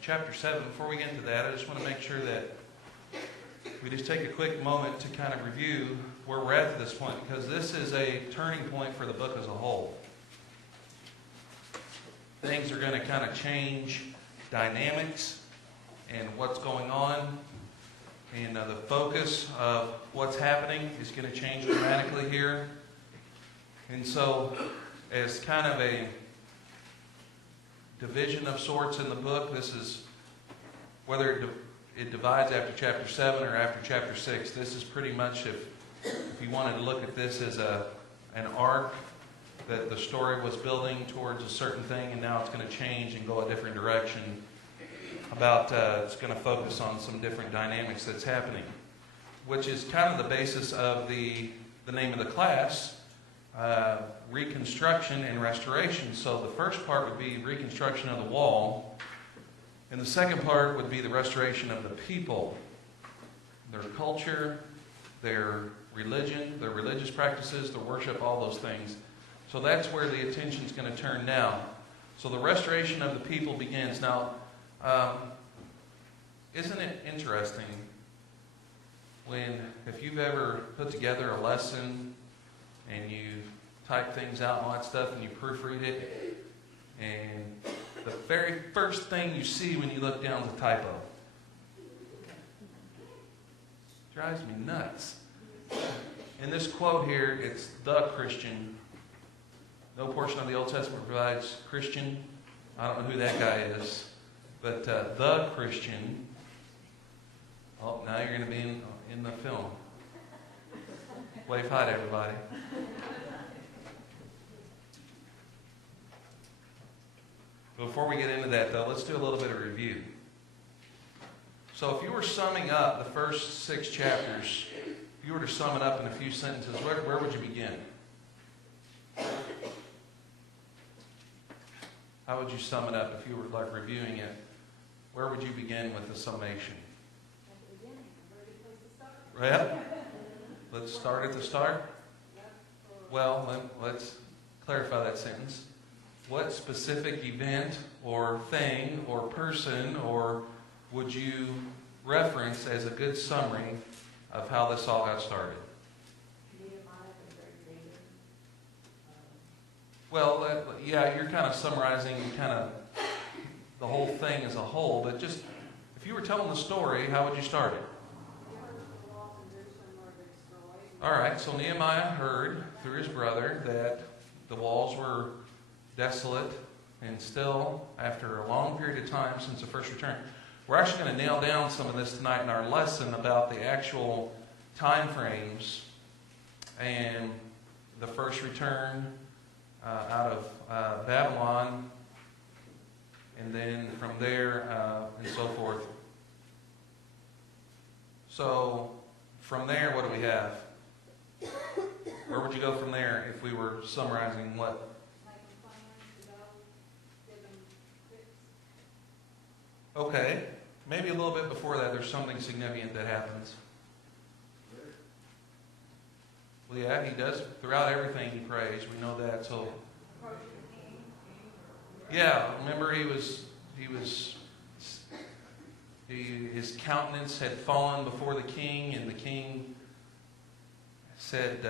chapter 7. Before we get into that, I just want to make sure that we just take a quick moment to kind of review where we're at this point, because this is a turning point for the book as a whole. Things are going to kind of change dynamics and what's going on, and the focus of what's happening is going to change dramatically here. And so, as kind of a division of sorts in the book, this is whether it divides after chapter 7 or after chapter 6. This is pretty much, if you wanted to look at this as an arc, that the story was building towards a certain thing, and now it's going to change and go a different direction. It's going to focus on some different dynamics that's happening, which is kind of the basis of the name of the class, reconstruction and restoration. So the first part would be reconstruction of the wall, and the second part would be the restoration of the people, their culture, their religion, their religious practices, their worship, all those things. So that's where the attention is going to turn now. So the restoration of the people begins. Now, isn't it interesting if you've ever put together a lesson and you type things out and all that stuff and you proofread it, and the very first thing you see when you look down is a typo? Drives me nuts. In this quote here, it's the Christian. No portion of the Old Testament provides Christian. I don't know who that guy is. But the Christian. Oh, now you're going to be in the film. Wave hi to everybody. Before we get into that, though, let's do a little bit of review. So if you were summing up the first 6 chapters, if you were to sum it up in a few sentences, where would you begin? How would you sum it up if you were like reviewing it? Where would you begin with the summation? At the beginning, where do you place to start? Right? Let's start at the start. Well, let's clarify that sentence. What specific event or thing or person or would you reference as a good summary of how this all got started? Well, yeah, you're kind of summarizing kind of the whole thing as a whole, but just if you were telling the story, how would you start it? All right, so Nehemiah heard through his brother that the walls were desolate, and still, after a long period of time since the first return, we're actually going to nail down some of this tonight in our lesson about the actual time frames and the first return out of Babylon, and then from there and so forth. So from there, what do we have? Where would you go from there if we were summarizing what? Okay, maybe a little bit before that, there's something significant that happens. Well, yeah, he does. Throughout everything he prays. We know that. So, yeah, remember his countenance had fallen before the king, and the king said,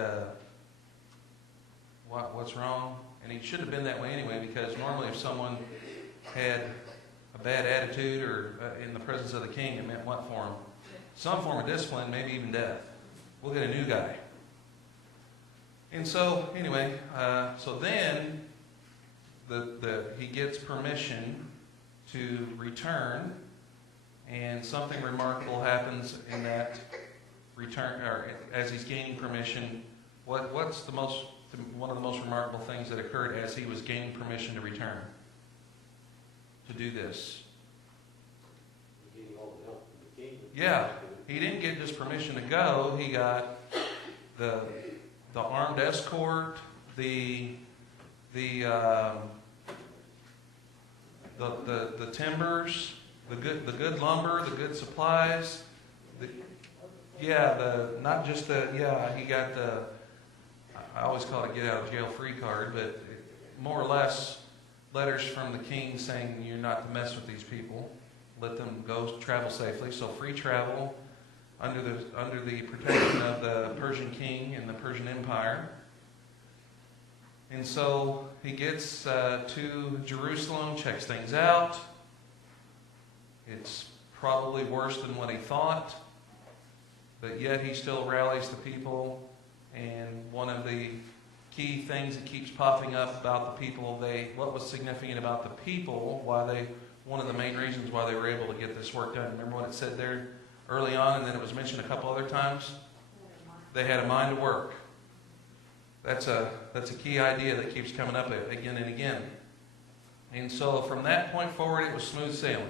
what's wrong? And he should have been that way anyway, because normally if someone had a bad attitude or in the presence of the king, it meant what for him? Some form of discipline, maybe even death. We'll get a new guy. And so, anyway, so then he gets permission to return, and something remarkable happens in that return, or as he's gaining permission. What's one of the most remarkable things that occurred as he was gaining permission to return? To do this. Yeah, he didn't get just permission to go. He got the armed escort, the timbers, the good lumber, the good supplies. He got I always call it a get out of jail free card, but more or less letters from the king saying you're not to mess with these people. Let them go travel safely. So free travel under the protection of the Persian king and the Persian Empire. And so he gets to Jerusalem, checks things out. It's probably worse than what he thought, but yet he still rallies the people. And one of the key things that keeps popping up about the people, what was significant about the people, one of the main reasons why they were able to get this work done. Remember what it said there early on, and then it was mentioned a couple other times? They had a mind to work. That's a key idea that keeps coming up again and again. And so from that point forward, it was smooth sailing.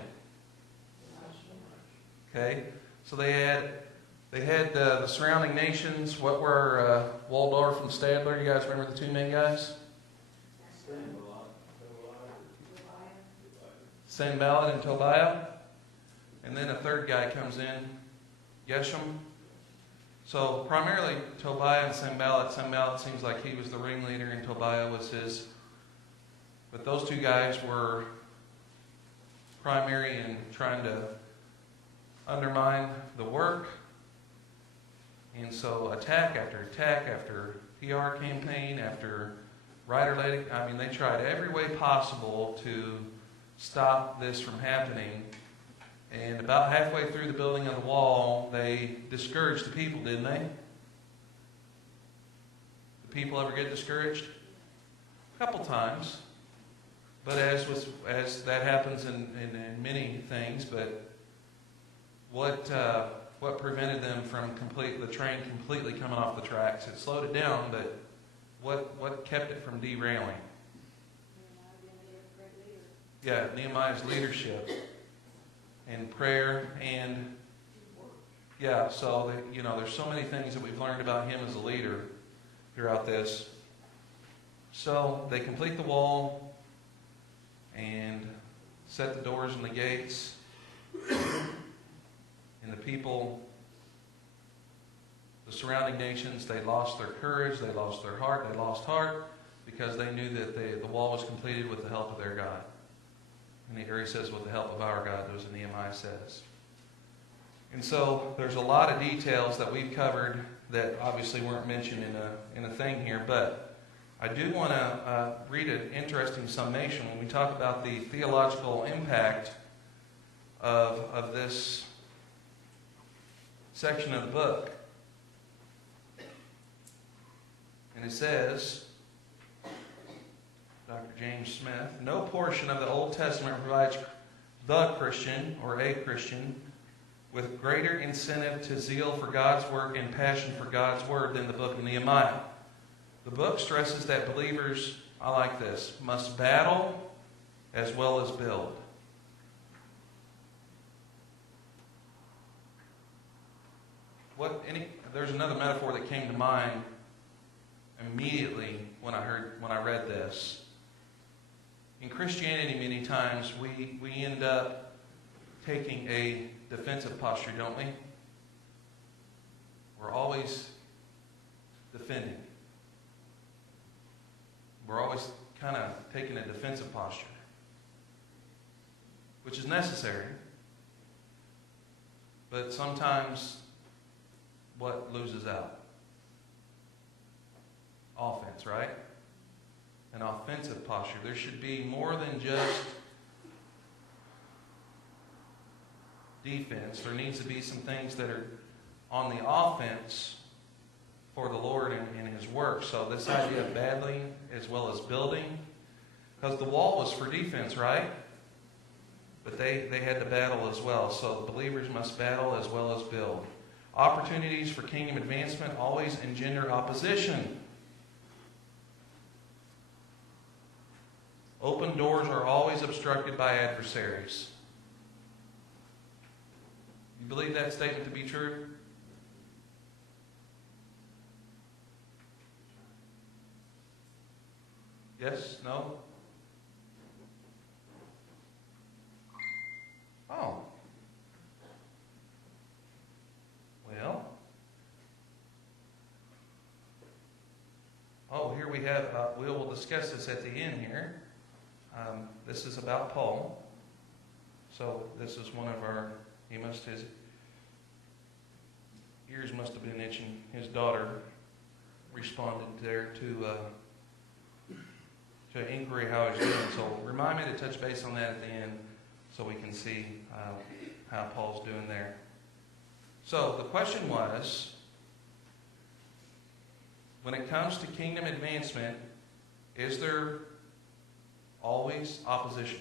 Okay, so they had the surrounding nations. What were Waldorf and Stadler? You guys remember the two main guys? Sanballat and Tobiah. And then a third guy comes in, Geshem. So primarily Tobiah and Sanballat. Sanballat seems like he was the ringleader and Tobiah was his. But those two guys were primary in trying to undermine the work. And so attack after PR campaign, after writer-led, they tried every way possible to stop this from happening. And about halfway through the building of the wall, they discouraged the people, didn't they? The people ever get discouraged? A couple times. But as that happens in many things, but what prevented them from the train completely coming off the tracks? It slowed it down, but what kept it from derailing? Yeah, Nehemiah's leadership and prayer, and yeah, so there's so many things that we've learned about him as a leader throughout this. So they complete the wall and set the doors and the gates, and the people, the surrounding nations, they lost their courage, they lost their heart, they lost heart because they knew that the wall was completed with the help of their God. And here he says, with the help of our God, as Nehemiah says. And so there's a lot of details that we've covered that obviously weren't mentioned in a thing here, but I do want to read an interesting summation when we talk about the theological impact of this section of the book. And it says, Dr. James Smith, no portion of the Old Testament provides the Christian or a Christian with greater incentive to zeal for God's work and passion for God's word than the book of Nehemiah. The book stresses that believers, I like this, must battle as well as build. There's another metaphor that came to mind immediately when I read this. In Christianity, many times we end up taking a defensive posture, don't we? We're always defending. We're always kind of taking a defensive posture, which is necessary. But sometimes what loses out? Offense, right? An offensive posture. There should be more than just defense. There needs to be some things that are on the offense for the Lord and His work. So this idea of battling as well as building, because the wall was for defense, right? But they had to battle as well. So the believers must battle as well as build. Opportunities for kingdom advancement always engender opposition. Open doors are always obstructed by adversaries. You believe that statement to be true? Yes? No? Oh. Well. Oh, here we have, we will discuss this at the end here. This is about Paul. So this is one of our, his ears must have been itching. His daughter responded there to inquiry how he's doing. So remind me to touch base on that at the end so we can see how Paul's doing there. So the question was, when it comes to kingdom advancement, is there always opposition?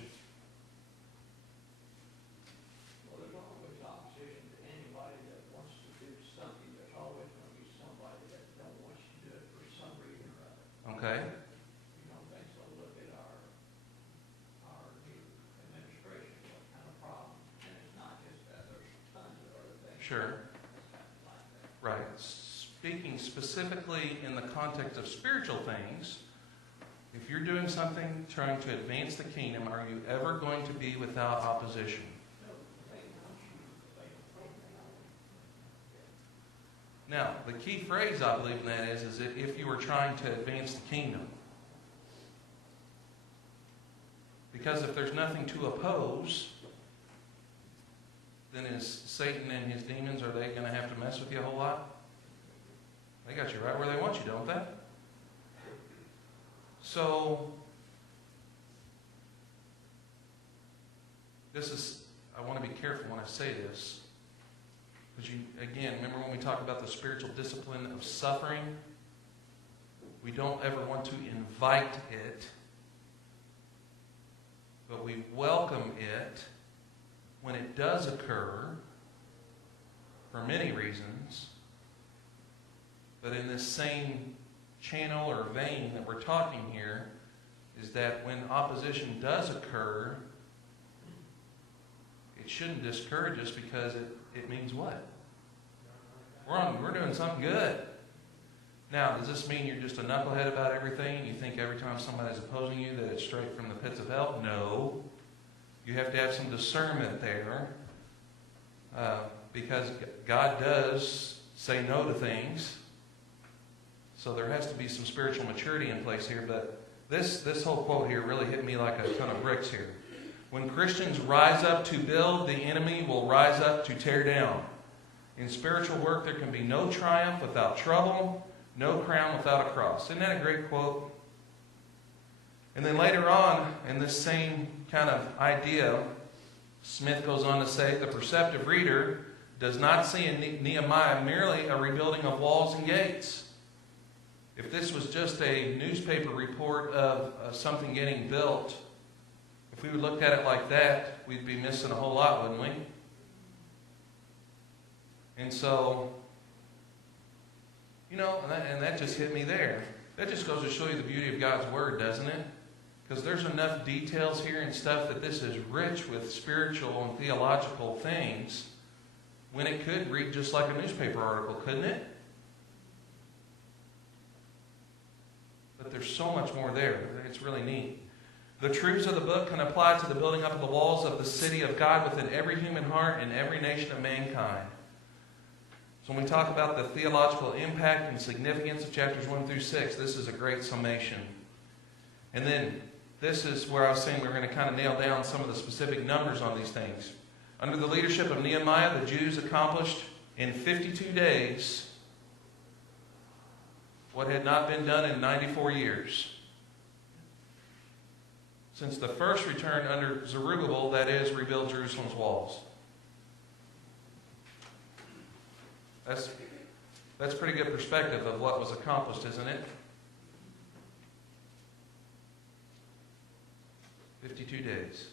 Well, there's always opposition to anybody that wants to do something. There's always going to be somebody that don't want you to do it for some reason or other. Okay. You know, things will look at our new administration, what kind of problem, and it's not just that, there's tons of other things. Sure. Like that. Right. Speaking specifically in the context of spiritual things, if you're doing something trying to advance the kingdom, are you ever going to be without opposition? Now, the key phrase I believe in that is that if you were trying to advance the kingdom. Because if there's nothing to oppose, then is Satan and his demons, are they going to have to mess with you a whole lot? They got you right where they want you, don't they? So, I want to be careful when I say this. Because again, remember when we talk about the spiritual discipline of suffering? We don't ever want to invite it, but we welcome it when it does occur for many reasons. But in this same channel or vein that we're talking here, is that when opposition does occur, it shouldn't discourage us, because it means what? We're doing something good. Now, does this mean you're just a knucklehead about everything and you think every time somebody's opposing you that it's straight from the pits of hell? No. You have to have some discernment there, because God does say no to things. So there has to be some spiritual maturity in place here. But this whole quote here really hit me like a ton of bricks here. When Christians rise up to build, the enemy will rise up to tear down. In spiritual work, there can be no triumph without trouble, no crown without a cross. Isn't that a great quote? And then later on, in this same kind of idea, Smith goes on to say, the perceptive reader does not see in Nehemiah merely a rebuilding of walls and gates. If this was just a newspaper report of something getting built, if we looked at it like that, we'd be missing a whole lot, wouldn't we? And so, and that just hit me there. That just goes to show you the beauty of God's Word, doesn't it? Because there's enough details here and stuff that this is rich with spiritual and theological things, when it could read just like a newspaper article, couldn't it? But there's so much more there. It's really neat. The truths of the book can apply to the building up of the walls of the city of God within every human heart and every nation of mankind. So when we talk about the theological impact and significance of chapters 1 through 6, this is a great summation. And then this is where I was saying we're going to kind of nail down some of the specific numbers on these things. Under the leadership of Nehemiah, the Jews accomplished in 52 days what had not been done in 94 years. Since the first return under Zerubbabel, that is, rebuild Jerusalem's walls. That's pretty good perspective of what was accomplished, isn't it? 52 days.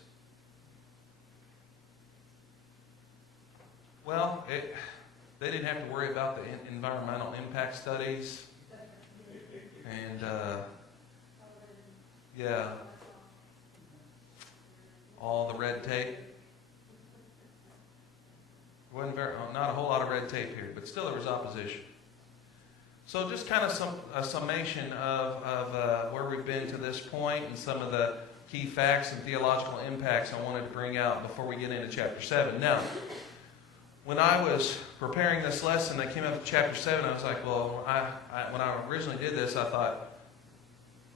Well, they didn't have to worry about the environmental impact studies. And, all the red tape. Wasn't not a whole lot of red tape here, but still there was opposition. So just kind of a summation of where we've been to this point and some of the key facts and theological impacts I wanted to bring out before we get into chapter 7. Now, when I was preparing this lesson, I came up to chapter 7, I was like, well, when I originally did this, I thought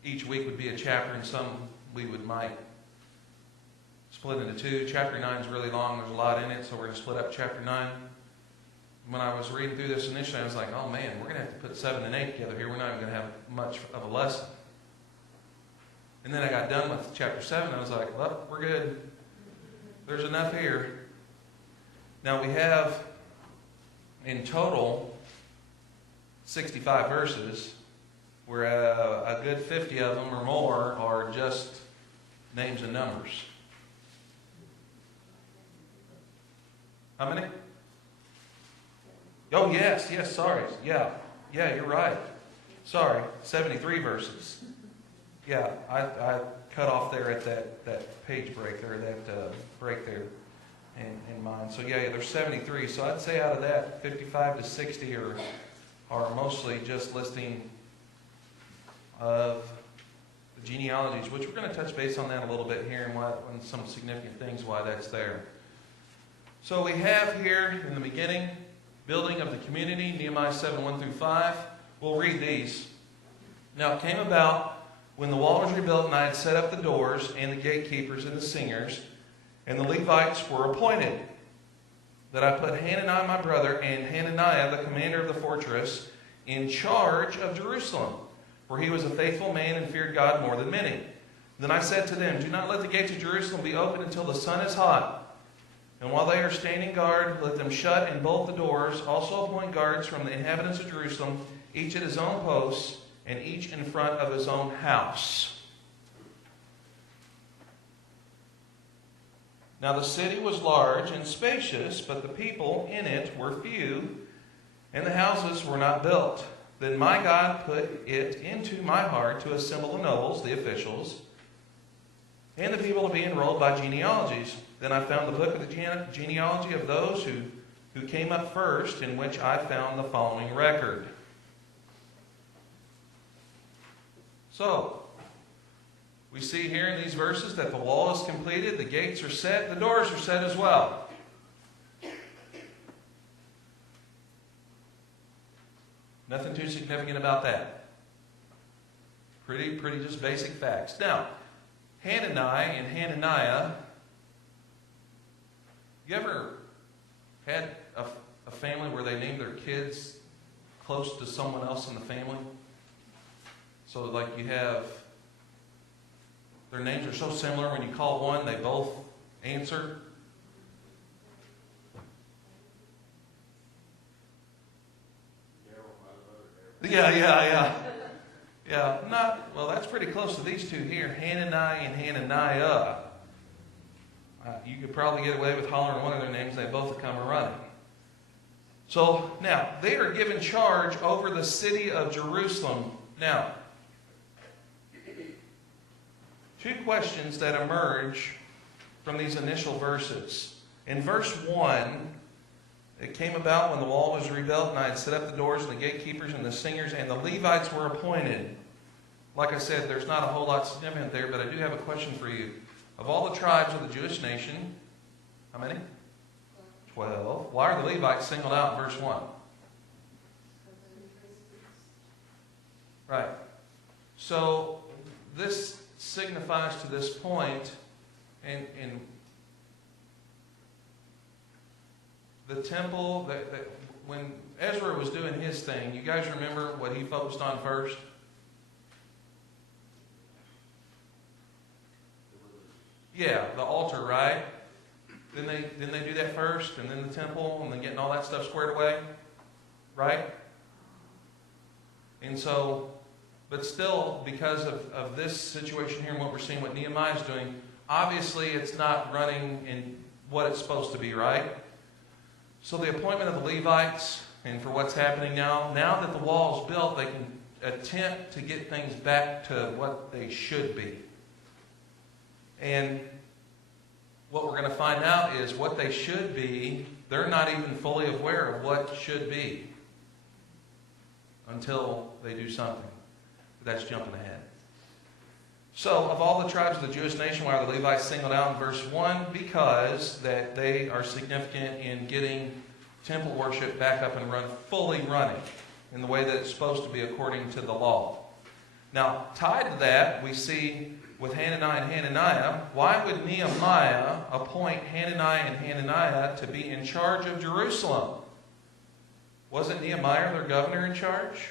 each week would be a chapter, and some we might split into two. Chapter 9 is really long. There's a lot in it, so we're going to split up chapter 9. When I was reading through this initially, I was like, oh man, we're going to have to put 7 and 8 together here. We're not even going to have much of a lesson. And then I got done with chapter 7. I was like, well, we're good. There's enough here. Now we have, in total, 65 verses, where a good 50 of them or more are just names and numbers. How many? Oh, yes, sorry. Yeah, you're right. Sorry, 73 verses. Yeah, I cut off there at that page break there, that break there in mine. So yeah, there's 73. So I'd say out of that, 55 to 60 are mostly just listing of the genealogies, which we're going to touch base on that a little bit here and some significant things why that's there. So we have here in the beginning, building of the community, Nehemiah 7, 1 through 5. We'll read these. Now it came about when the wall was rebuilt and I had set up the doors and the gatekeepers and the singers, and the Levites were appointed, that I put Hananiah my brother and Hananiah the commander of the fortress in charge of Jerusalem, for he was a faithful man and feared God more than many. Then I said to them, do not let the gates of Jerusalem be open until the sun is hot. And while they are standing guard, let them shut and bolt the doors. Also appoint guards from the inhabitants of Jerusalem, each at his own post, and each in front of his own house. Now the city was large and spacious, but the people in it were few, and the houses were not built. Then my God put it into my heart to assemble the nobles, the officials, and the people to be enrolled by genealogies. Then I found the book of the genealogy of those who came up first, in which I found the following record. So, we see here in these verses that the wall is completed, the gates are set, the doors are set as well. Nothing too significant about that. Pretty just basic facts. Now, Hananiah and Hananiah, you ever had a family where they named their kids close to someone else in the family? So like you have, their names are so similar, when you call one, they both answer. Yeah. Well, that's pretty close to these two here, Hananiah and Hananiah. You could probably get away with hollering one of their names, they both come running. So now, they are given charge over the city of Jerusalem. Now, two questions that emerge from these initial verses. In verse 1, it came about when the wall was rebuilt, and I had set up the doors and the gatekeepers and the singers, and the Levites were appointed. Like I said, there's not a whole lot significant there, but I do have a question for you. Of all the tribes of the Jewish nation, how many? 12. Why are the Levites singled out in verse 1? Right. So, this signifies to this point, and the temple, that when Ezra was doing his thing, you guys remember what he focused on first? Yeah, the altar, right? Didn't they do that first, and then the temple, and then getting all that stuff squared away? Right? And so, but still, because of this situation here and what we're seeing, what Nehemiah is doing, obviously it's not running in what it's supposed to be, right? So the appointment of the Levites, and for what's happening now that the wall is built, they can attempt to get things back to what they should be. And what we're going to find out is what they should be, they're not even fully aware of what should be until they do something. That's jumping ahead. So, of all the tribes of the Jewish nation, why are the Levites singled out in verse 1? Because that they are significant in getting temple worship back up and fully running in the way that it's supposed to be according to the law. Now, tied to that, we see with Hananiah and Hananiah, why would Nehemiah appoint Hananiah and Hananiah to be in charge of Jerusalem? Wasn't Nehemiah their governor in charge?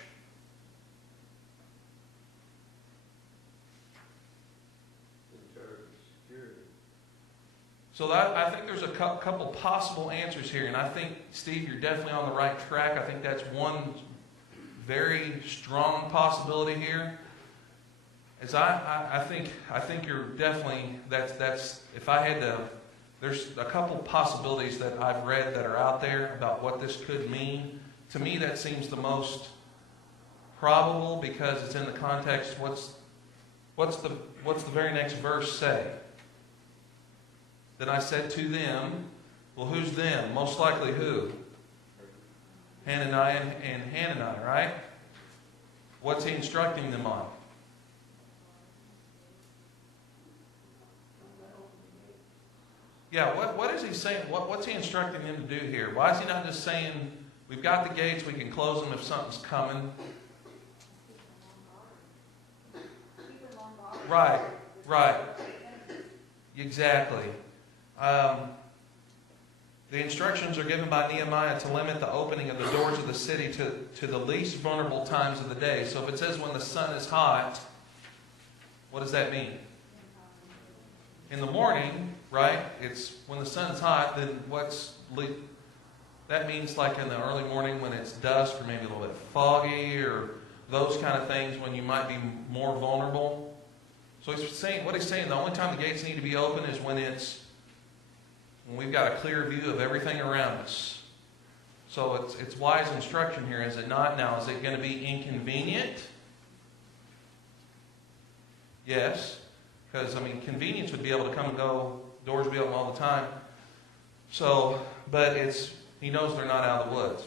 So I think there's a couple possible answers here, and I think, Steve, you're definitely on the right track. I think that's one very strong possibility here. As I think you're definitely, that's if I had to, there's a couple possibilities that I've read that are out there about what this could mean. To me, that seems the most probable because it's in the context. What's the very next verse say? Then I said to them, well, who's them? Most likely who? Hananiah and Hananiah, right? What's he instructing them on? Yeah, what is he saying? What's he instructing them to do here? Why is he not just saying, we've got the gates, we can close them if something's coming? Right. Exactly. The instructions are given by Nehemiah to limit the opening of the doors of the city to the least vulnerable times of the day. So if it says when the sun is hot, what does that mean? In the morning, right? It's when the sun's hot, then that means like in the early morning when it's dusk or maybe a little bit foggy or those kind of things when you might be more vulnerable. So he's saying, what he's saying, the only time the gates need to be open is when we've got a clear view of everything around us. So it's wise instruction here, is it not? Now, is it going to be inconvenient? Yes. Because, convenience would be able to come and go, doors would be open all the time. So, but he knows they're not out of the woods.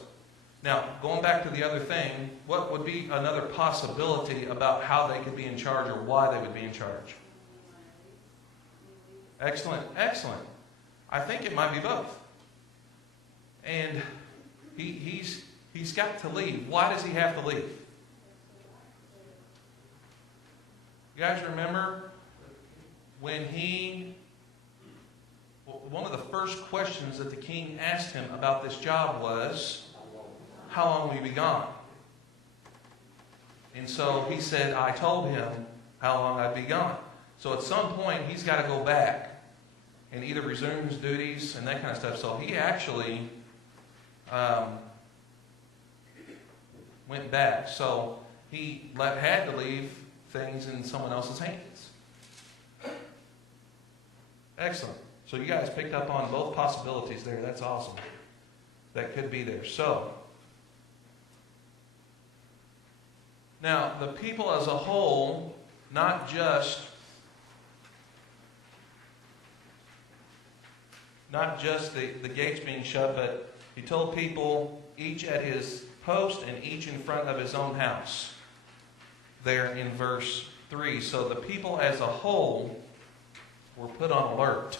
Now, going back to the other thing, what would be another possibility about how they could be in charge or why they would be in charge? Excellent. I think it might be both. And he's got to leave. Why does he have to leave? You guys remember when one of the first questions that the king asked him about this job was, how long will you be gone? And so he said, I told him how long I'd be gone. So at some point, he's got to go back and either resume his duties and that kind of stuff. So he actually went back. So he had to leave things in someone else's hands. Excellent. So you guys picked up on both possibilities there. That's awesome. That could be there. So, now, the people as a whole, not just the gates being shut, but he told people each at his post and each in front of his own house. There in verse 3. So the people as a whole were put on alert,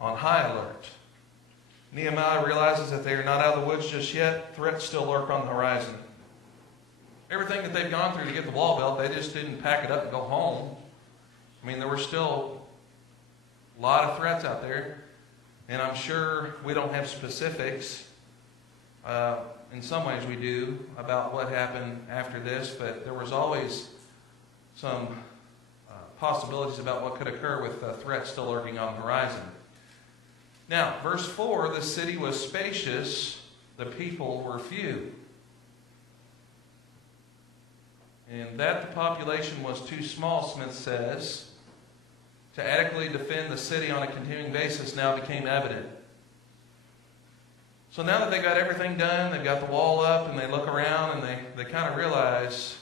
on high alert. Nehemiah realizes that they are not out of the woods just yet. Threats still lurk on the horizon. Everything that they've gone through to get the wall built, they just didn't pack it up and go home. There were still a lot of threats out there. And I'm sure we don't have specifics. In some ways we do about what happened after this. But there was always some possibilities about what could occur with threats still lurking on the horizon. Now, verse 4, the city was spacious, the people were few. And that the population was too small, Smith says, to adequately defend the city on a continuing basis now became evident. So now that they got everything done, they've got the wall up, and they look around and they kind of realize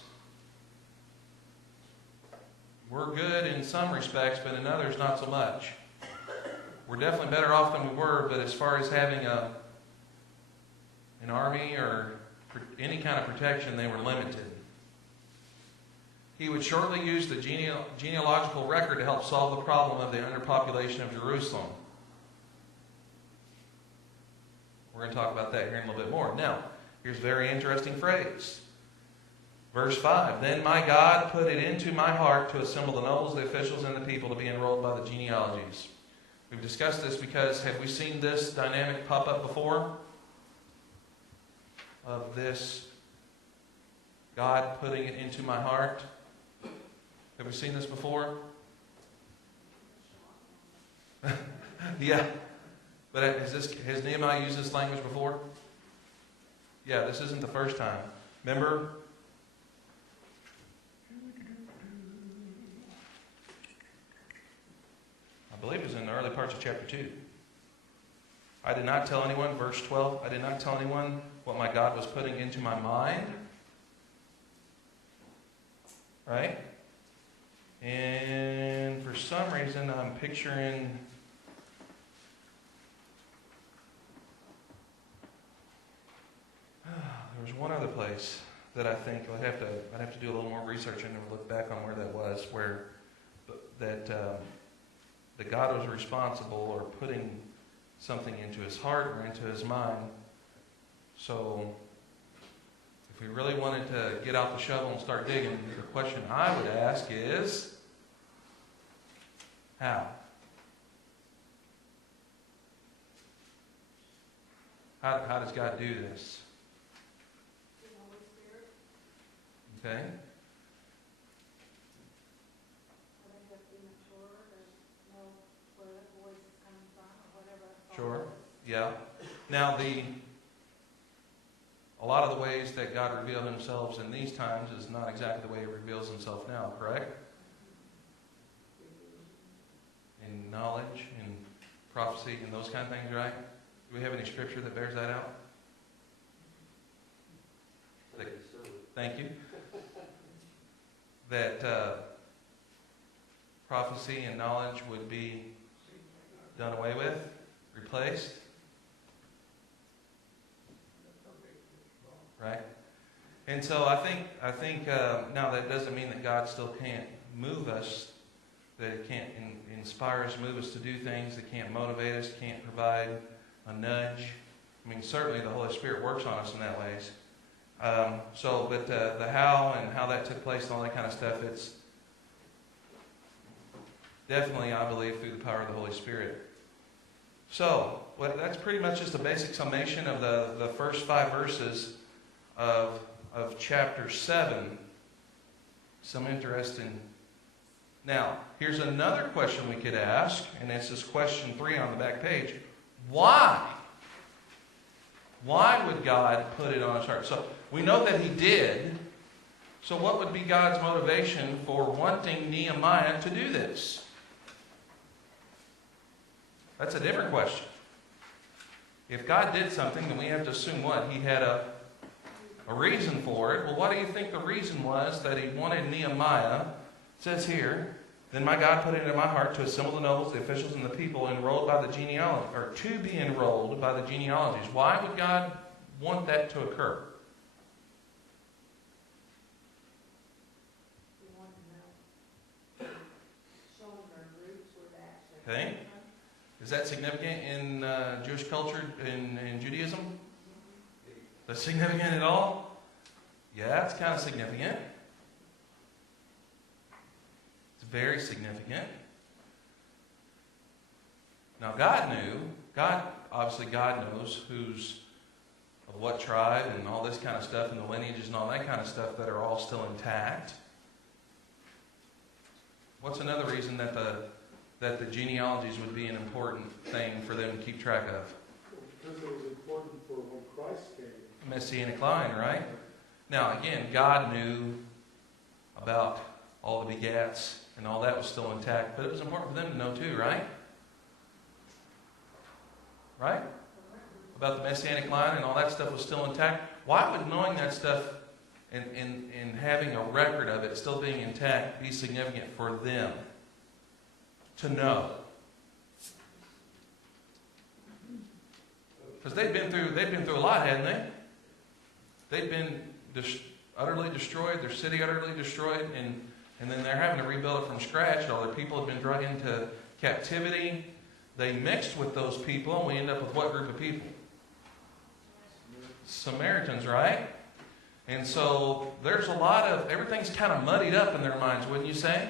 we're good in some respects, but in others not so much. We're definitely better off than we were, but as far as having an army or any kind of protection, they were limited. He would shortly use the genealogical record to help solve the problem of the underpopulation of Jerusalem. We're going to talk about that here in a little bit more. Now, here's a very interesting phrase. Verse 5, then my God put it into my heart to assemble the nobles, the officials, and the people to be enrolled by the genealogies. We've discussed this because have we seen this dynamic pop up before? Of this God putting it into my heart. Have we seen this before? Yeah. But has Nehemiah used this language before? Yeah, this isn't the first time. Remember? I believe it was in the early parts of chapter 2. I did not tell anyone, verse 12, I did not tell anyone what my God was putting into my mind. Right? And for some reason, I'm picturing... there was one other place that I think I'd have to do a little more research and look back on where that was, where that God was responsible or putting something into his heart or into his mind. So if we really wanted to get out the shovel and start digging, the question I would ask is, how? How does God do this? The Holy Spirit. Okay? I think you have to be mature to know where that voice is coming from or whatever. Sure. Yeah. Now, a lot of the ways that God revealed himself in these times is not exactly the way he reveals himself now, correct? In knowledge and prophecy and those kind of things, right? Do we have any scripture that bears that out? Thank you. That prophecy and knowledge would be done away with, replaced. Right? And so I think now that doesn't mean that God still can't move us, that it can't inspire us, move us to do things, that can't motivate us, can't provide a nudge. I mean, certainly the Holy Spirit works on us in that ways. But the how and how that took place and all that kind of stuff, it's definitely, I believe, through the power of the Holy Spirit. So, that's pretty much just a basic summation of the first 5 verses of chapter 7. Some interesting. Now, here's another question we could ask, and it's this question 3 on the back page. Why? Why would God put it on his heart? So, we know that he did. So what would be God's motivation for wanting Nehemiah to do this? That's a different question. If God did something, then we have to assume what? He had a reason for it. Well, what do you think the reason was that he wanted Nehemiah? It says here, then my God put it into my heart to assemble the nobles, the officials, and the people enrolled by the genealogy, or to be enrolled by the genealogies. Why would God want that to occur? We want to know, show them their roots where they actually Okay. came from. Is that significant in Jewish culture, in Judaism? That's significant at all? Yeah, it's kind of significant. It's very significant. Now, God knows who's of what tribe and all this kind of stuff, and the lineages and all that kind of stuff that are all still intact. What's another reason that the genealogies would be an important thing for them to keep track of? Because it was important for when Christ came. Messianic line, right? Now, again, God knew about all the begats and all that was still intact, but it was important for them to know too, right? Right? About the Messianic line and all that stuff was still intact. Why would knowing that stuff and having a record of it still being intact be significant for them to know? Because they've been through a lot, hadn't they? They've been utterly destroyed, their city utterly destroyed, and then they're having to rebuild it from scratch. All their people have been dragged into captivity. They mixed with those people, and we end up with what group of people? Samaritans, right? And so there's a lot of, everything's kind of muddied up in their minds, wouldn't you say?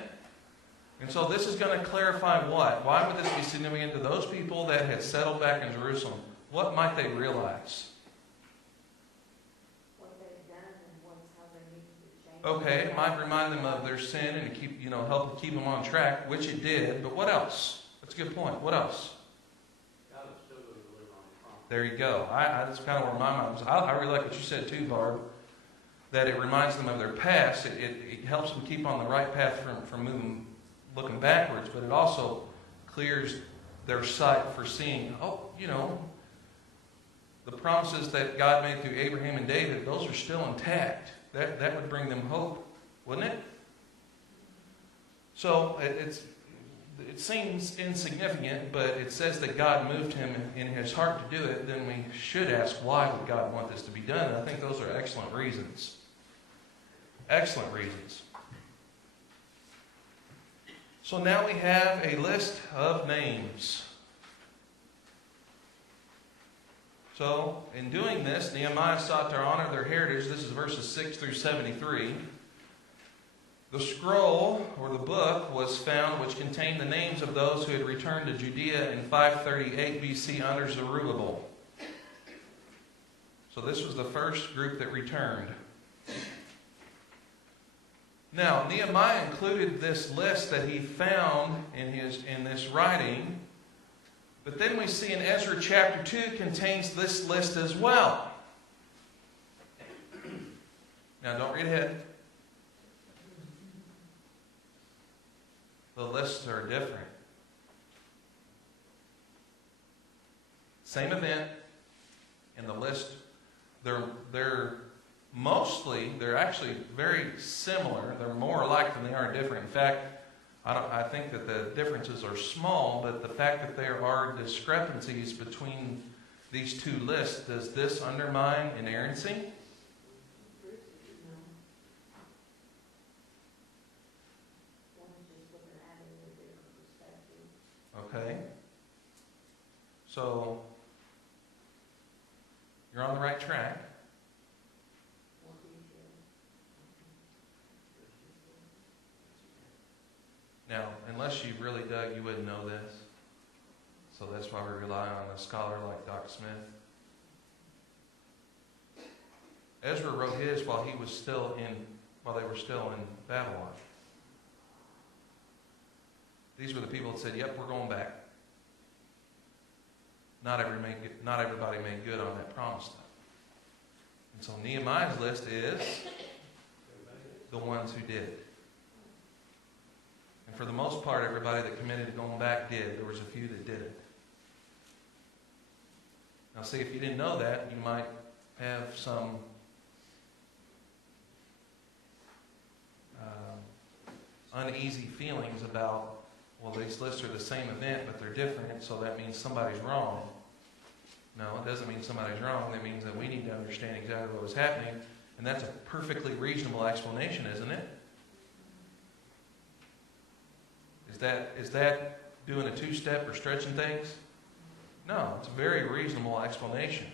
And so this is going to clarify what? Why would this be significant to those people that had settled back in Jerusalem? What might they realize? What they've done and what's how they need to change. Okay, it might remind them of their sin and keep, help keep them on track, which it did. But what else? That's a good point. What else? God is still going to deliver on His promise. There you go. That's kind of where my mind was. I really like what you said too, Barb. That it reminds them of their past. It helps them keep on the right path from moving, looking backwards. But it also clears their sight for seeing, the promises that God made through Abraham and David, those are still intact. That would bring them hope, wouldn't it? So it seems insignificant, but it says that God moved him in his heart to do it. Then we should ask, why would God want this to be done? And I think those are excellent reasons. Excellent reasons. So now we have a list of names. So, in doing this, Nehemiah sought to honor their heritage. This is verses 6 through 73. The scroll, or the book, was found which contained the names of those who had returned to Judea in 538 BC under Zerubbabel. So this was the first group that returned. Now, Nehemiah included this list that he found in this writing. But then we see in Ezra chapter 2 contains this list as well. Now, don't read ahead. The lists are different. Same event, and the list, they're actually very similar. They're more alike than they are different. In fact, I think that the differences are small, but the fact that there are discrepancies between these two lists, does this undermine inerrancy? Okay. So, you're on the right track. Now, unless you really dug, you wouldn't know this. So that's why we rely on a scholar like Dr. Smith. Ezra wrote his while they were still in Babylon. These were the people that said, "Yep, we're going back." Not everybody made good on that promise. And so Nehemiah's list is the ones who did. And for the most part, everybody that committed to going back did. There was a few that didn't. Now see, if you didn't know that, you might have some uneasy feelings about, well, these lists are the same event, but they're different, so that means somebody's wrong. No, it doesn't mean somebody's wrong. That means that we need to understand exactly what was happening, and that's a perfectly reasonable explanation, isn't it? Is that doing a two-step or stretching things? No, it's a very reasonable explanation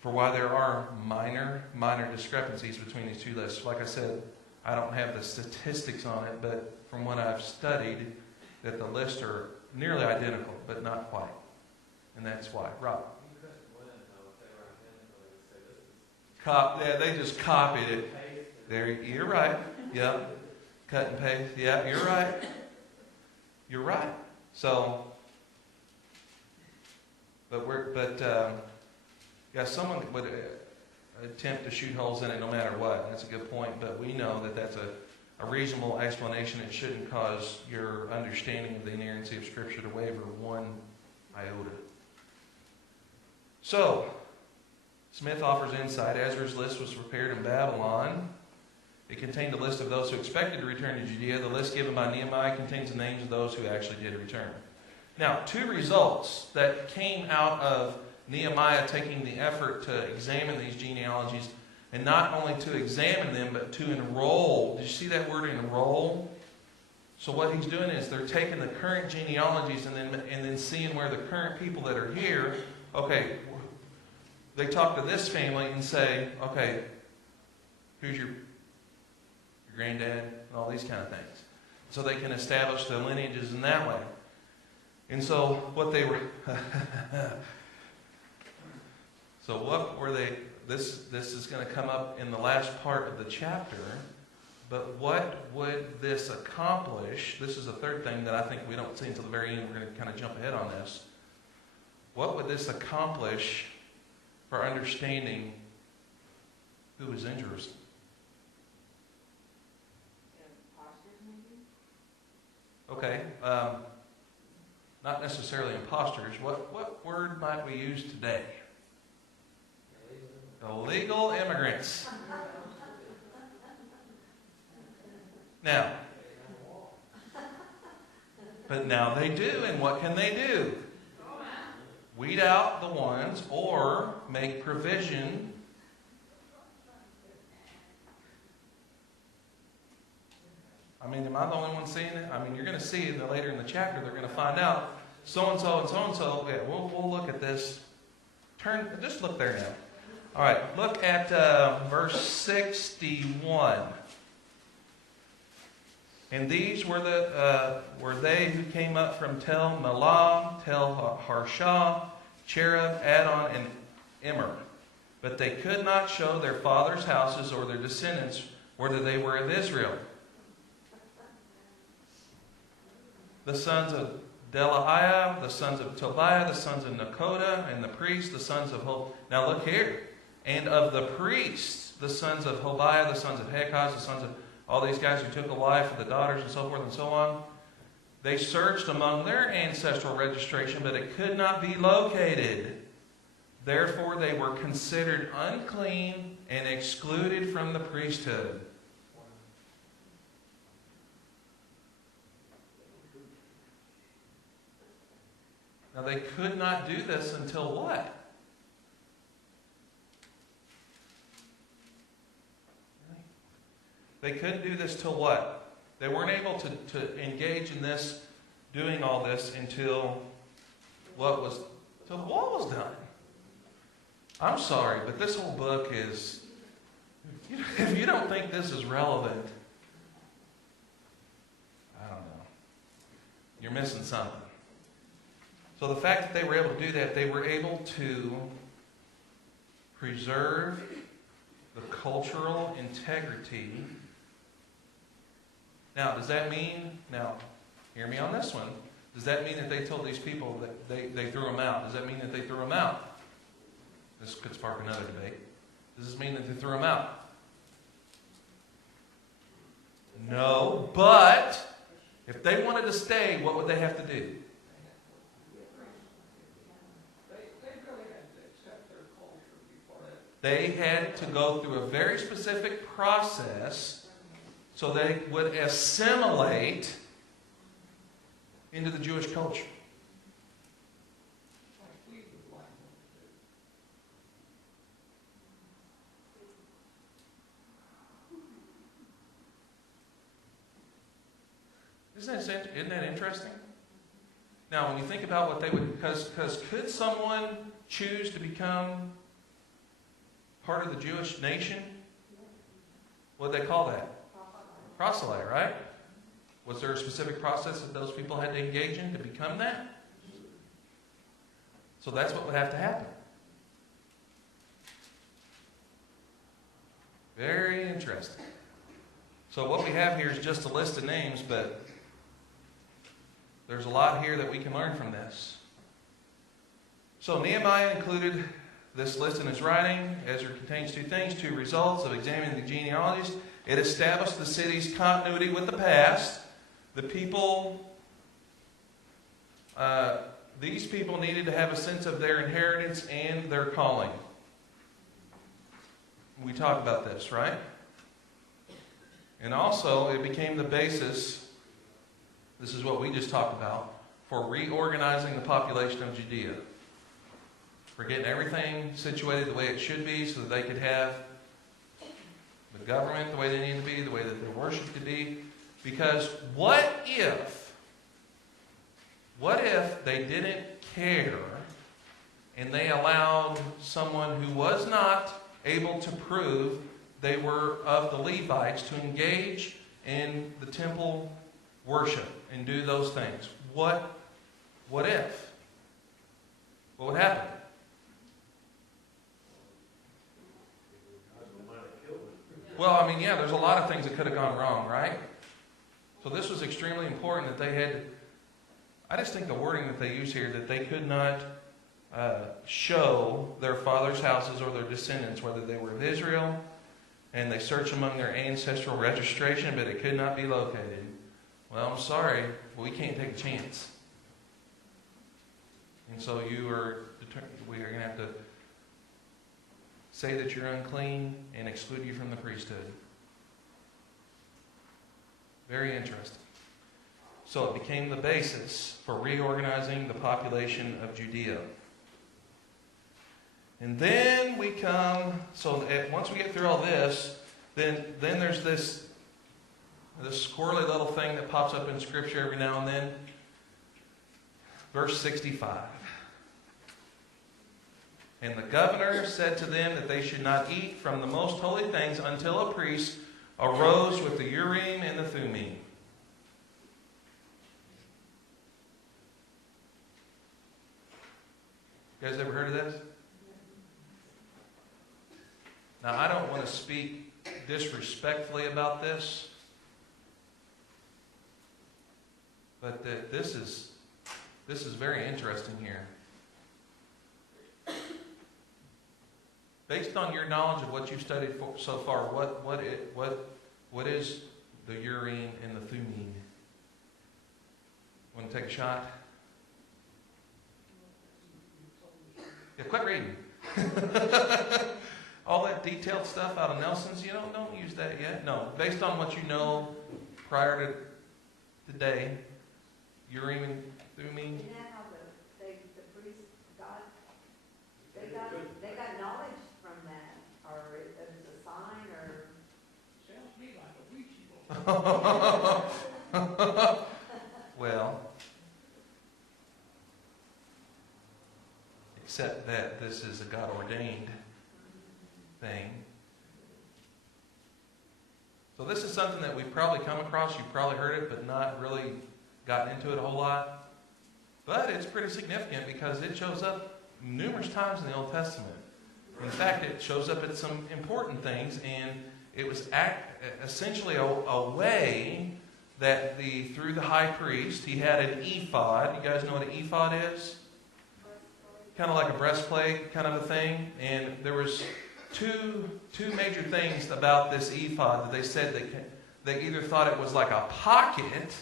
for why there are minor discrepancies between these two lists. Like I said, I don't have the statistics on it, but from what I've studied, that the lists are nearly identical, but not quite. And that's why. Rob? You couldn't win though if they were identical. Yeah, they just copied it. There, you're right. Yep. Cut and paste. Yeah, you're right. You're right. So, someone would attempt to shoot holes in it no matter what. That's a good point. But we know that that's a reasonable explanation. It shouldn't cause your understanding of the inerrancy of Scripture to waver one iota. So, Smith offers insight. Ezra's list was prepared in Babylon. It contained a list of those who expected to return to Judea. The list given by Nehemiah contains the names of those who actually did return. Now, two results that came out of Nehemiah taking the effort to examine these genealogies, and not only to examine them, but to enroll. Did you see that word, enroll? So what he's doing is they're taking the current genealogies and then seeing where the current people that are here, okay, they talk to this family and say, okay, who's your granddad, and all these kind of things. So they can establish the lineages in that way. And so what they were, so what were they, this is going to come up in the last part of the chapter, but what would this accomplish? This is the third thing that I think we don't see until the very end. We're going to kind of jump ahead on this. What would this accomplish for understanding who is in Jerusalem? Okay, not necessarily imposters. What word might we use today? Illegal immigrants. Now, but now they do, and what can they do? Weed out the ones or make provision. I mean, am I the only one seeing it? I mean, you're going to see it later in the chapter. They're going to find out so-and-so and so-and-so. Yeah, we'll look at this. Just look there now. All right, look at verse 61. And these were they who came up from Tel Melah, Tel Harsha, Cherub, Adon, and Immer. But they could not show their fathers' houses or their descendants whether they were of Israel. The sons of Delaiah, the sons of Tobiah, the sons of Nekoda, and the priests, the sons of Now look here. And of the priests, the sons of Hobiah, the sons of Hakaz, the sons of all these guys who took a wife of the daughters and so forth and so on. They searched among their ancestral registration, but it could not be located. Therefore, they were considered unclean and excluded from the priesthood. Now, they could not do this until what? They couldn't do this till what? They weren't able to engage in this, doing all this until till the wall was done. I'm sorry, but this whole book is, if you don't think this is relevant, I don't know. You're missing something. So the fact that they were able to do that, they were able to preserve the cultural integrity. Now, does that mean, hear me on this one, does that mean that they told these people that they threw them out? Does that mean that they threw them out? This could spark another debate. Does this mean that they threw them out? No, but if they wanted to stay, what would they have to do? They had to go through a very specific process so they would assimilate into the Jewish culture. Isn't that interesting? Now, when you think about what they would, because could someone choose to become part of the Jewish nation? What did they call that? Proselyte, right? Was there a specific process that those people had to engage in to become that? So that's what would have to happen. Very interesting. So what we have here is just a list of names, but there's a lot here that we can learn from this. So Nehemiah included this list in his writing. Ezra contains two things, two results of examining the genealogies. It established the city's continuity with the past. The people, these people needed to have a sense of their inheritance and their calling. We talked about this, right? And also, it became the basis, this is what we just talked about, for reorganizing the population of Judea. For getting everything situated the way it should be so that they could have the government the way they need to be, the way that their worship could be. Because what if they didn't care and they allowed someone who was not able to prove they were of the Levites to engage in the temple worship and do those things. What if? What would happen? Well, I mean, yeah, there's a lot of things that could have gone wrong, right? So this was extremely important that they had. I just think the wording that they use here, that they could not show their fathers' houses or their descendants, whether they were of Israel, and they search among their ancestral registration, but it could not be located. Well, I'm sorry, we can't take a chance. And so we are going to have to say that you're unclean and exclude you from the priesthood. Very interesting. So it became the basis for reorganizing the population of Judea. And then we come, once we get through all this, then there's this squirrely little thing that pops up in Scripture every now and then. Verse 65. And the governor said to them that they should not eat from the most holy things until a priest arose with the Urim and the Thummim. You guys ever heard of this? Now, I don't want to speak disrespectfully about this, but this is very interesting here. Based on your knowledge of what you've studied so far, what is the Urim and the Thummim? Want to take a shot? Yeah, quit reading. All that detailed stuff out of Nelson's, don't use that yet. No, based on what you know prior to today, Urim and Thummim. Isn't that how the priests got, they got knowledge from that, or it was a sign, or? Sounds to me like a Ouija board. Well, except that this is a God-ordained thing. So this is something that we've probably come across. You've probably heard it, but not really gotten into it a whole lot. But it's pretty significant because it shows up numerous times in the Old Testament. In fact, it shows up at some important things, and it was essentially a way that through the high priest, he had an ephod. You guys know what an ephod is? Kind of like a breastplate kind of a thing. And there was two major things about this ephod that they said they either thought it was like a pocket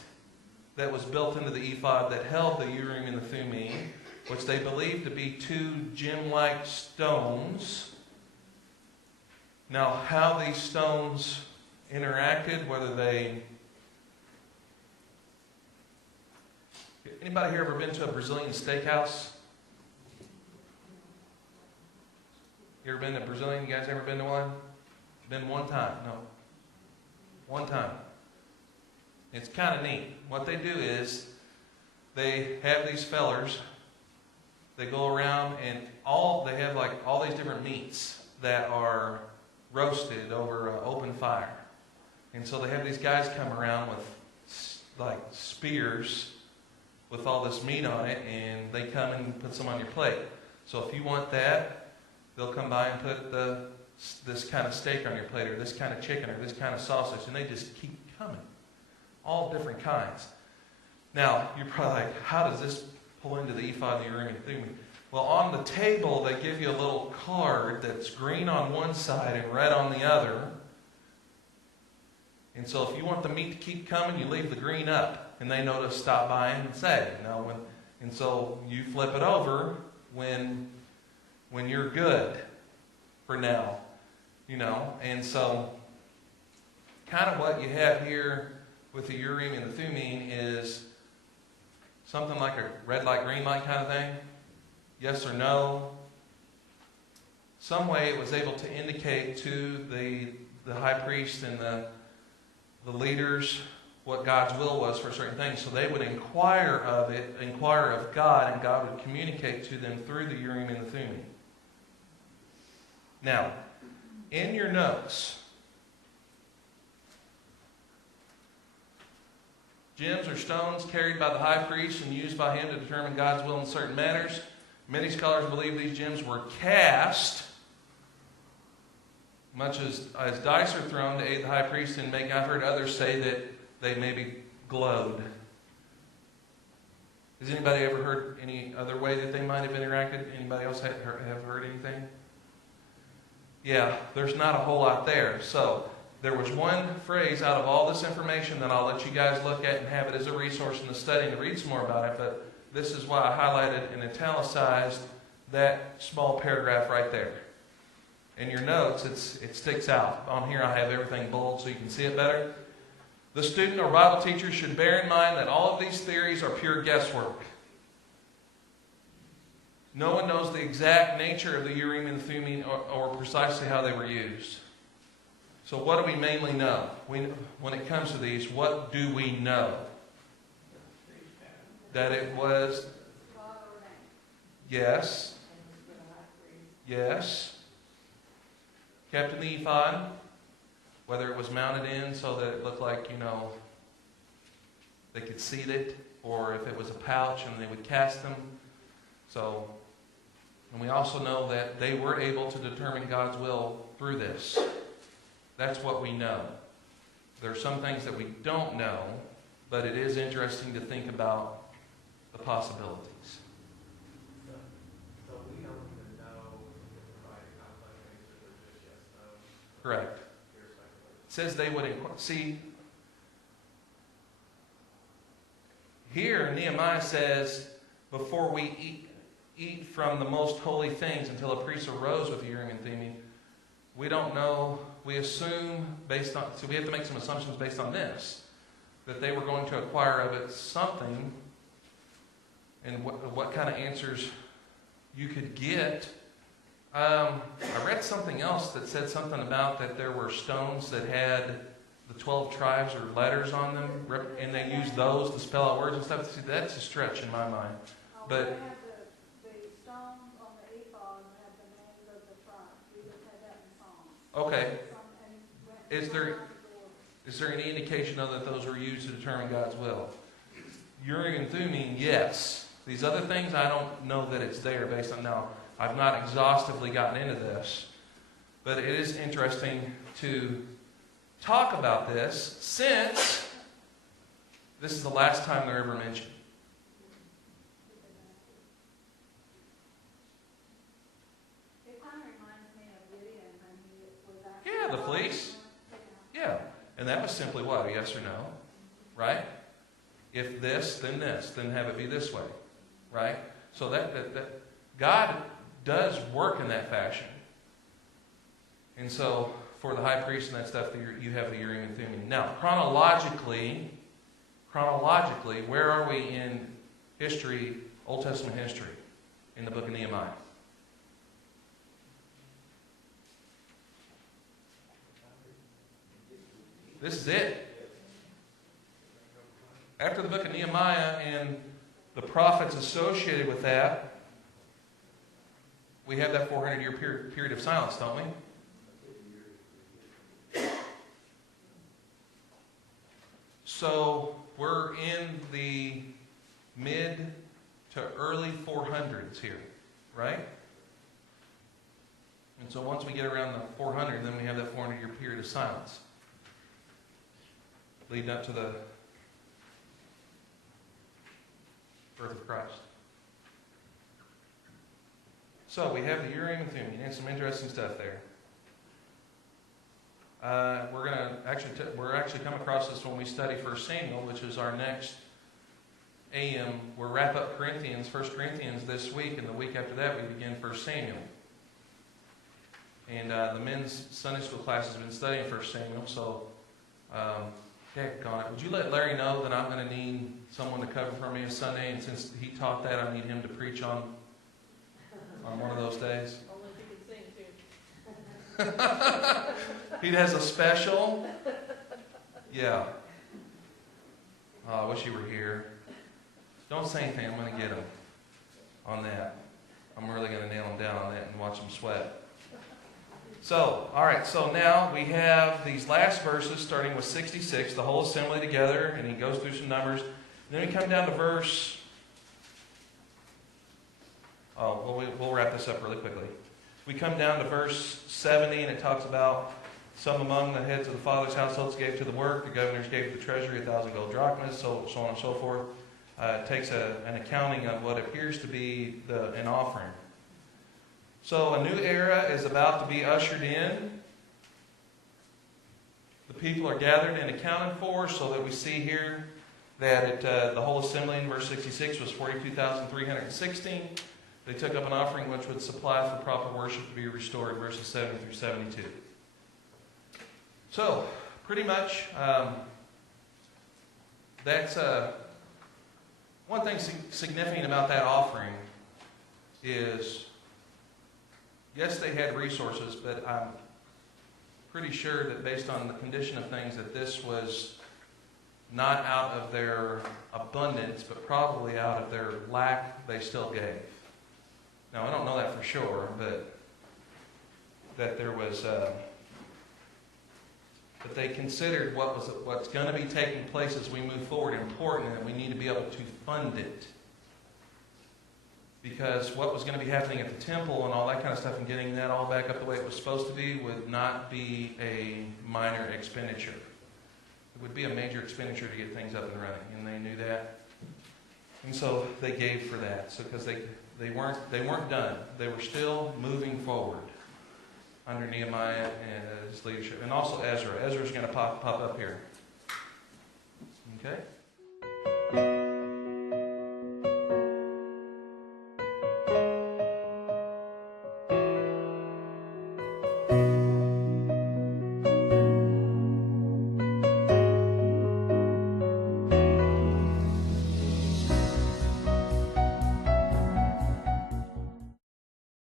that was built into the ephod that held the Urim and the Thummim, which they believed to be two gem-like stones. Now, how these stones interacted, whether they... Anybody here ever been to a Brazilian steakhouse? You ever been to Brazilian? You guys ever been to one? Been one time? No. One time. It's kind of neat. What they do is they have these fellers. They go around and they have like all these different meats that are roasted over an open fire. And so they have these guys come around with like spears with all this meat on it, and they come and put some on your plate. So if you want that, they'll come by and put this kind of steak on your plate, or this kind of chicken, or this kind of sausage, and they just keep coming. All different kinds. Now, you're probably like, how does this pull into the ephod, the Urim and Thummim? Well, on the table, they give you a little card that's green on one side and red on the other. And so if you want the meat to keep coming, you leave the green up, and they know to stop by and say. And so you flip it over when you're good for now, And so kind of what you have here with the Urim and the Thummim is something like a red light, green light kind of thing. Yes or no. Some way it was able to indicate to the high priest and the leaders what God's will was for certain things. So they would inquire of God, and God would communicate to them through the Urim and the Thummim. Now, in your notes, gems or stones carried by the high priest and used by him to determine God's will in certain matters. Many scholars believe these gems were cast, much as dice are thrown to aid the high priest in making. I've heard others say that they maybe glowed. Has anybody ever heard any other way that they might have interacted? Anybody else have heard anything? Yeah, there's not a whole lot there. So there was one phrase out of all this information that I'll let you guys look at and have it as a resource in the study and read some more about it. But this is why I highlighted and italicized that small paragraph right there. In your notes, it sticks out. On here I have everything bold so you can see it better. The student or Bible teacher should bear in mind that all of these theories are pure guesswork. No one knows the exact nature of the Urim and Thummim or precisely how they were used. So what do we mainly know? When it comes to these, what do we know? That it was, yes, yes, kept in the ephod, whether it was mounted in so that it looked like, they could see it, or if it was a pouch and they would cast them. So, and we also know that they were able to determine God's will through this. That's what we know. There are some things that we don't know, but it is interesting to think about the possibilities. So we don't even know if the provided complex answers are just yes, no. Correct. Pure speculation. It says they would see. Here, Nehemiah says, before we eat from the most holy things until a priest arose with Urim and Thummim. We don't know. We assume based on, so we have to make some assumptions based on this, that they were going to acquire of it something, and what kind of answers you could get. I read something else that said something about that there were stones that had the 12 tribes or letters on them, and they used those to spell out words and stuff. See, that's a stretch in my mind. But They have the stones on the ephod have the names of the tribes. We just had that in Psalms. okay, is there any indication though that those were used to determine God's will? Urim and Thummim, yes. These other things, I don't know that it's there based on now. I've not exhaustively gotten into this, but it is interesting to talk about this since this is the last time they're ever mentioned. It kind of reminds me of Gideon when he was asked. Yeah, the fleece. Yeah, and that was simply what? A yes or no, right? If this, then have it be this way, right? So that God does work in that fashion. And so for the high priest and that stuff, you have the Urim and Thummim. Now, chronologically, where are we in history, Old Testament history, in the book of Nehemiah? This is it. After the book of Nehemiah and the prophets associated with that, we have that 400-year period of silence, don't we? So we're in the mid to early 400s here, right? And so once we get around the 400, then we have that 400-year period of silence, leading up to the birth of Christ. So we have the Urim and Thummim, and some interesting stuff there. We're actually come across this when we study 1 Samuel, which is our next AM. We'll wrap up 1 Corinthians this week, and the week after that we begin 1 Samuel. And the men's Sunday school class has been studying 1 Samuel, so heck on it. Would you let Larry know that I'm going to need someone to cover for me a Sunday, and since he taught that, I need him to preach on one of those days? Only if you can sing too. He has a special. Yeah. Oh, I wish you were here. Don't say anything. I'm going to get him on that. I'm really going to nail him down on that and watch him sweat. So, all right, so now we have these last verses starting with 66, the whole assembly together, and he goes through some numbers. And then we come down to verse, we'll wrap this up really quickly. We come down to verse 70, and it talks about some among the heads of the fathers' households gave to the work, the governors gave to the treasury 1,000 gold drachmas, so on and so forth. It takes an accounting of what appears to be an offering. So a new era is about to be ushered in. The people are gathered and accounted for, so that we see here that the whole assembly in verse 66 was 42,316. They took up an offering which would supply for proper worship to be restored, verses 70 through 72. So, pretty much, that's one thing significant about that offering is, yes, they had resources, but I'm pretty sure that based on the condition of things that this was not out of their abundance, but probably out of their lack, they still gave. Now, I don't know that for sure, but that there was, but they considered what's going to be taking place as we move forward important, and we need to be able to fund it. Because what was going to be happening at the temple and all that kind of stuff and getting that all back up the way it was supposed to be would not be a minor expenditure. It would be a major expenditure to get things up and running, and they knew that. And so they gave for that. So because they weren't done. They were still moving forward under Nehemiah and his leadership. And also Ezra. Ezra's going to pop up here. Okay?